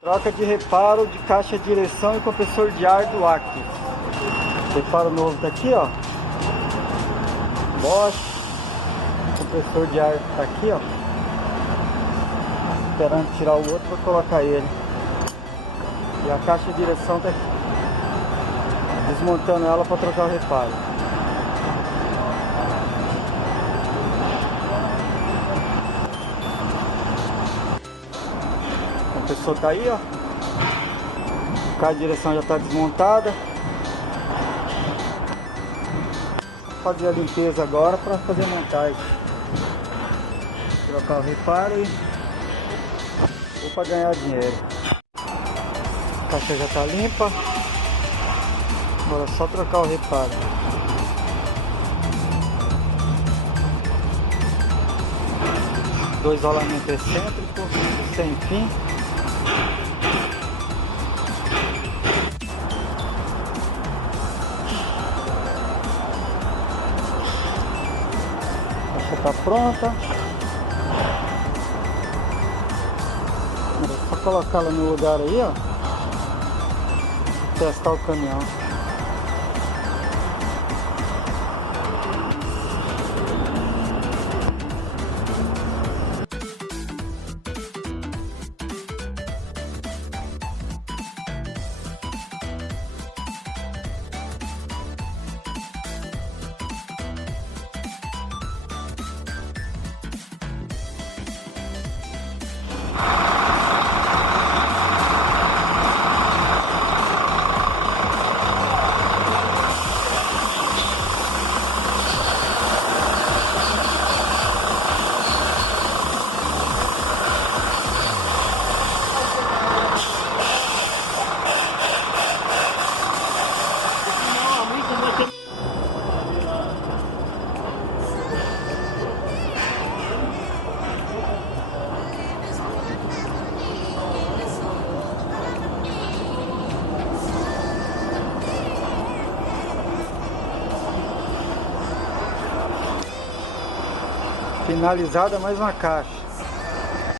Troca de reparo de caixa de direção e compressor de ar do Active. Reparo novo tá aqui, ó. Bosch. Compressor de ar tá aqui, ó. Esperando tirar o outro para colocar ele. E a caixa de direção tá aqui. Desmontando ela para trocar o reparo. O compressor tá aí, ó. A caixa de direção já tá desmontada. Vou fazer a limpeza agora para fazer a montagem. Trocar o reparo e vou para ganhar dinheiro. A caixa já tá limpa. Agora é só trocar o reparo. Dois rolamentos excêntricos, sem fim. A caixa tá pronta. É só colocar ela no lugar aí, ó. Testar o caminhão. Finalizada mais uma caixa.